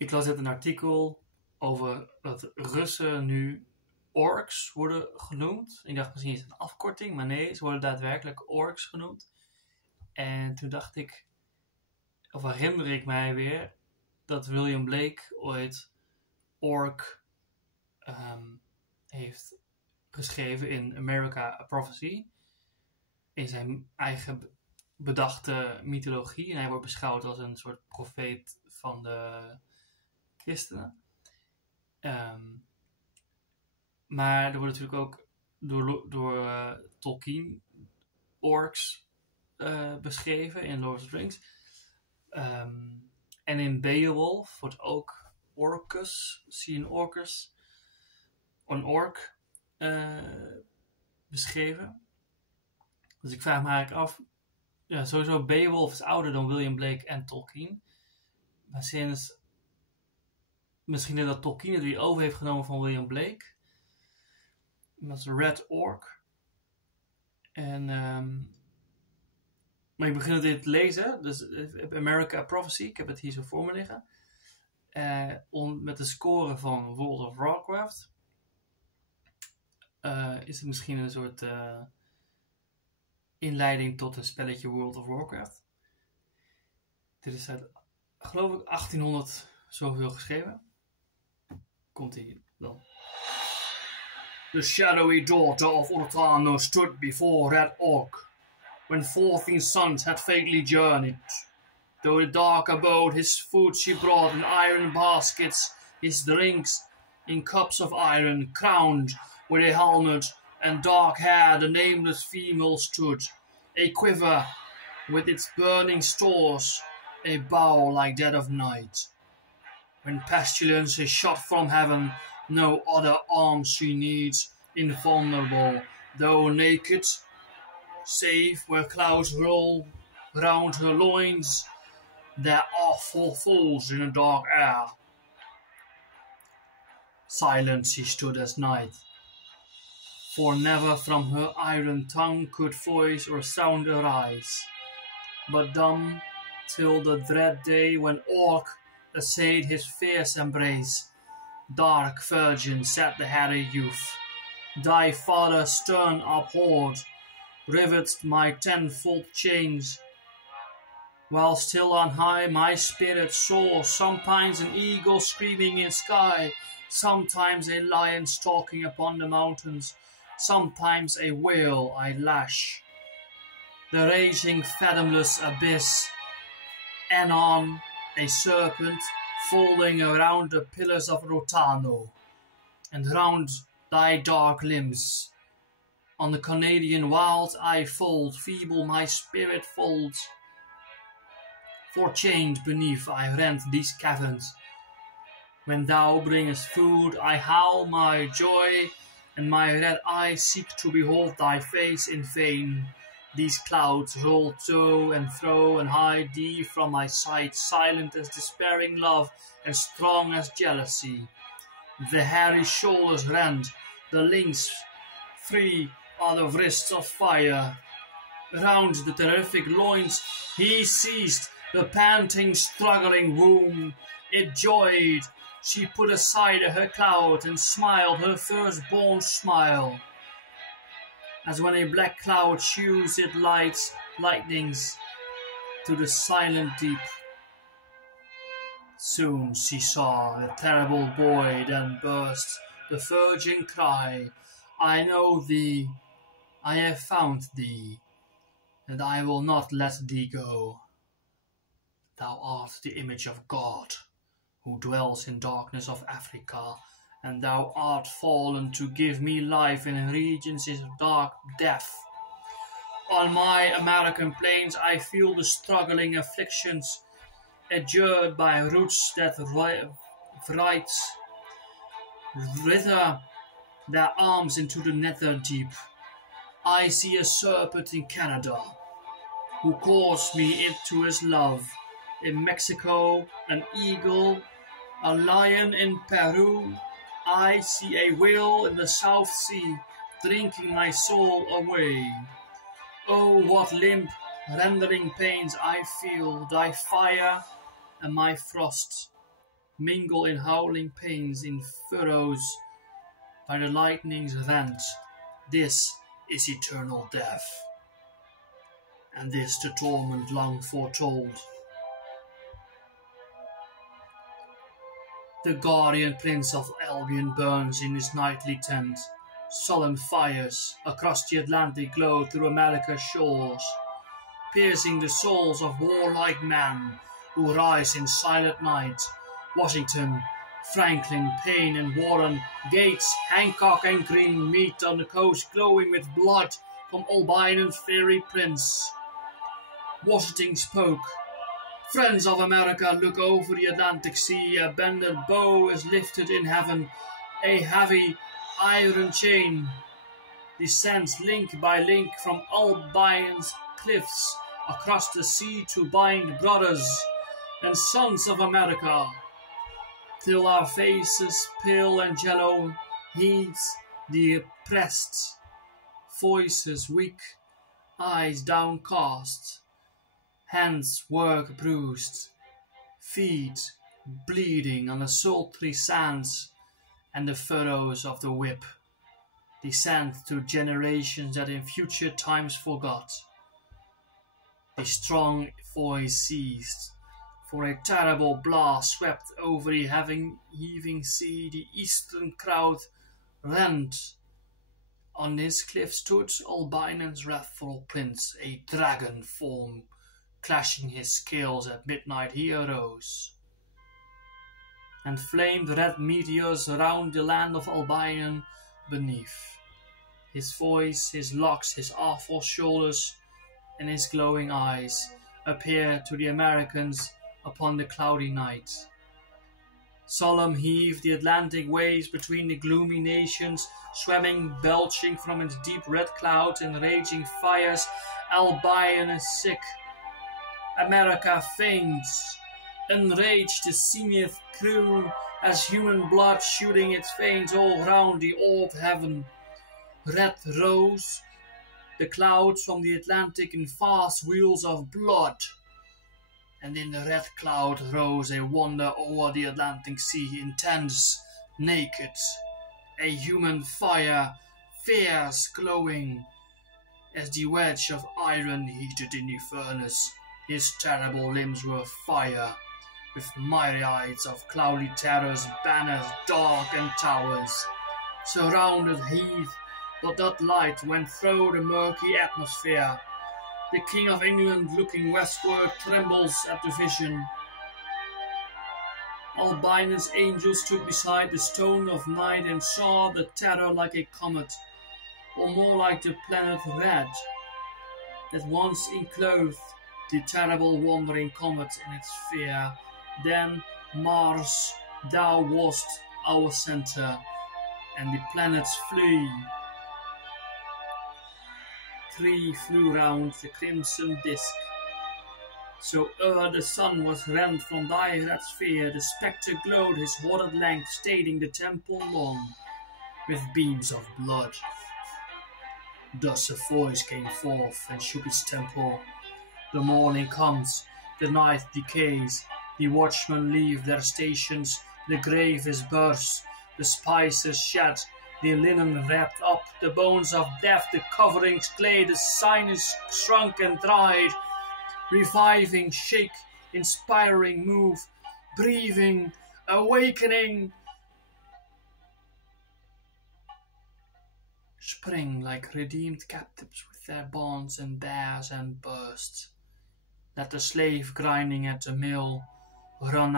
Ik las net een artikel over dat Russen nu orks worden genoemd. Ik dacht misschien is het een afkorting, maar nee, ze worden daadwerkelijk orks genoemd. En toen dacht ik, of herinner ik mij weer, dat William Blake ooit ork heeft geschreven in America, A Prophecy. In zijn eigen bedachte mythologie. En hij wordt beschouwd als een soort profeet van de christenen. Maar er wordt natuurlijk ook door Tolkien orks beschreven in Lord of the Rings. En in Beowulf wordt ook orcus, zie je een ork beschreven. Dus ik vraag me eigenlijk af, ja, sowieso Beowulf is ouder dan William Blake en Tolkien. Maar sinds misschien dat Tolkien het weer over heeft genomen van William Blake. Dat is Red Orc. En maar ik begin dit te lezen. Dus America A Prophecy. Ik heb het hier zo voor me liggen. Met de score van World of Warcraft. Is het misschien een soort inleiding tot een spelletje World of Warcraft. Dit is uit, geloof ik, 1800 zoveel geschreven. Komt ie dan. The shadowy daughter of Urthano stood before Red Orc, when 14 suns had fatally journeyed. Though the dark abode his food she brought in iron baskets, his drinks in cups of iron, crowned with a helmet and dark hair the nameless female stood, a quiver with its burning stores, a bow like that of night. When pestilence is shot from heaven, no other arms she needs, invulnerable, though naked, save where clouds roll round her loins, their awful falls in the dark air. Silent she stood as night, for never from her iron tongue could voice or sound arise, but dumb till the dread day when Orc essayed his fierce embrace. Dark virgin, said the hairy youth, thy father stern abhorred, rivetted my tenfold chains, while still on high my spirit soars, sometimes an eagle screaming in sky, sometimes a lion stalking upon the mountains, sometimes a whale I lash the raging fathomless abyss, anon a serpent falling around the pillars of Rotano, and round thy dark limbs. On the Canadian wild I fold, feeble my spirit folds, for chained beneath I rent these caverns. When thou bringest food, I howl my joy, and my red eyes seek to behold thy face in vain. These clouds roll to and fro and hide thee from my sight, silent as despairing love and strong as jealousy. The hairy shoulders rend, the links free are the wrists of fire. Round the terrific loins he seized the panting, struggling womb. It joyed. She put aside her cloud and smiled her firstborn smile, as when a black cloud shews its lightnings to the silent deep. Soon she saw the terrible boy, then burst the virgin cry, I know thee, I have found thee, and I will not let thee go. Thou art the image of God, who dwells in darkness of Africa, and thou art fallen to give me life in regions of dark death. On my American plains I feel the struggling afflictions, adjured by roots that writhe their arms into the nether deep. I see a serpent in Canada, who calls me into his love. In Mexico, an eagle, a lion in Peru. I see a whale in the South Sea, drinking my soul away. Oh, what limp, rendering pains I feel, thy fire and my frost. mingle in howling pains, in furrows by the lightning's rent. This is eternal death, and this the torment long foretold. The guardian prince of Albion burns in his nightly tent. Solemn fires across the Atlantic glow through America's shores, piercing the souls of warlike men who rise in silent night. Washington, Franklin, Payne and Warren, Gates, Hancock and Greene meet on the coast glowing with blood from Albinon's fiery prince. Washington spoke. Friends of America, look over the Atlantic Sea. A bended bow is lifted in heaven. A heavy iron chain descends link by link from Albion's cliffs across the sea to bind brothers and sons of America, till our faces pale and yellow heeds the oppressed, voices weak, eyes downcast, hands work bruised, feet bleeding on the sultry sands, and the furrows of the whip descend to generations that in future times forgot. The strong voice ceased, for a terrible blast swept over the heaving sea. The eastern crowd rent. On his cliff stood Albinon's wrathful prince, a dragon form, clashing his scales at midnight he arose, and flamed red meteors around the land of Albion beneath. His voice, his locks, his awful shoulders, and his glowing eyes appeared to the Americans upon the cloudy night. Solemn heaved the Atlantic waves between the gloomy nations, swimming, belching from its deep red clouds and raging fires. Albion is sick, America faints. Enraged the seemeth crew, as human blood shooting its veins all round the old heaven. Red rose the clouds from the Atlantic in vast wheels of blood, and in the red cloud rose a wonder o'er the Atlantic Sea, intense, naked, a human fire, fierce, glowing, as the wedge of iron heated in the furnace. His terrible limbs were fire, with myriads of cloudy terrors, banners, dark and towers. Surrounded heath, but that light went through the murky atmosphere. The King of England, looking westward, trembles at the vision. Albinon's angel stood beside the stone of night and saw the terror like a comet, or more like the planet Red, that once enclosed the terrible wandering comet in its sphere. Then, Mars, thou wast our center, and the planets flee. Three flew round the crimson disk. So ere the sun was rent from thy red sphere, the spectre glowed his watered length, staining the temple long with beams of blood. Thus a voice came forth and shook its temple. The morning comes, the night decays, the watchmen leave their stations, the grave is burst, the spices shed, the linen wrapped up, the bones of death, the coverings clay, the sign is shrunk and dried, reviving, shake, inspiring, move, breathing, awakening, spring like redeemed captives with their bonds and bears and burst. Let the slave grinding at the mill run